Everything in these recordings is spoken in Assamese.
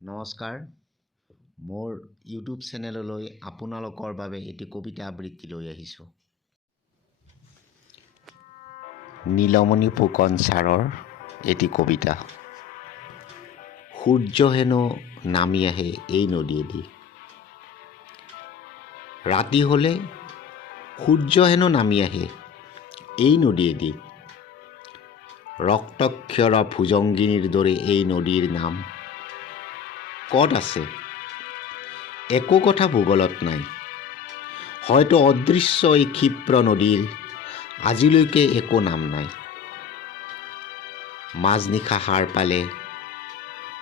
নমস্কাৰ, মোৰ ইউটিউব চেনেললৈ আপোনালোকৰ বাবে এটি কবিতা আবৃত্তি লৈ আহিছোঁ। নীলমণি ফুকন ছাৰৰ এটি কবিতা। সূৰ্য হেনো নামি আহে এই নদীয়েদি। ৰাতি হ'লে সূৰ্য হেনো নামি আহে এই নদীয়েদি। ৰক্তক্ষৰা ভুজংগিনীৰ দৰে এই নদীৰ নাম ক'ত আছে? একো কথা ভূগোলত নাই। হয়তো অদৃশ্য এই ক্ষিপ্ৰ নদীৰ আজিলৈকে একো নাম নাই। মাজনিশা সাৰ পালে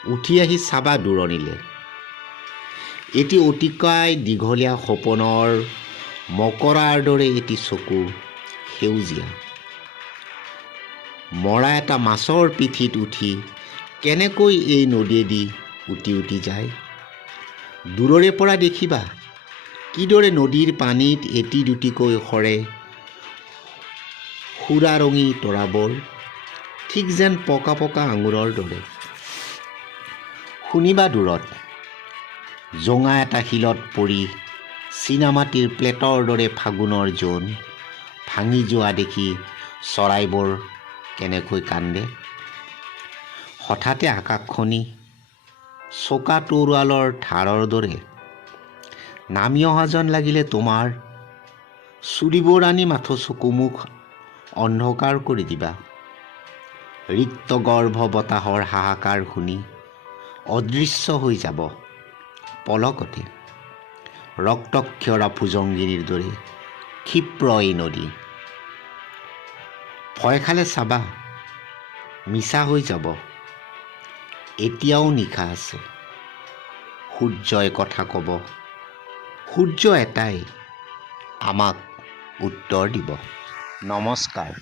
উঠি আহি চাবা দূৰণিলে। এটি অতিকায় দীঘলীয়া সপোনৰ মকৰাৰ দৰে এটি চকু সেউজীয়া। মৰা এটা মাছৰ পিঠিত উঠি কেনেকৈ এই নদীয়েদি উটি উটি যায়। দূৰৰে পৰা দেখিবা কিদৰে নদীৰ পানীত এটি দুটিকৈ সৰে সুৰাৰঙী তৰাবোৰ, ঠিক যেন পকা পকা আঙুৰৰ দৰে। শুনিবা দূৰত জোঙা এটা শিলত পৰি চীনামাটিৰ প্লেটৰ দৰে ফাগুনৰ জোন ভাঙি যোৱা দেখি চৰাইবোৰ কেনেকৈ কান্দে। হঠাতে আকাশখনি চোকা তৰোৱালৰ ধাৰৰ দৰে নামি অহা যেন লাগিলে তোমাৰ। চুৰিবোৰ আনি মাথো চকুমুখ অন্ধকাৰ কৰি দিবা। ৰিক্ত গৰ্ভ বতাহৰ হাহাকাৰ শুনি অদৃশ্য হৈ যাব পলকতে। ৰক্তক্ষৰা ভুজংগিনীৰ দৰে ক্ষিপ্ৰ এই নদী। ভয় খালে চাবা মিছা হৈ যাব। এতিয়াও নিশা আছে। সূৰ্যই কথা ক'ব। সূৰ্য এটাই আমাক উত্তৰ দিব। নমস্কাৰ।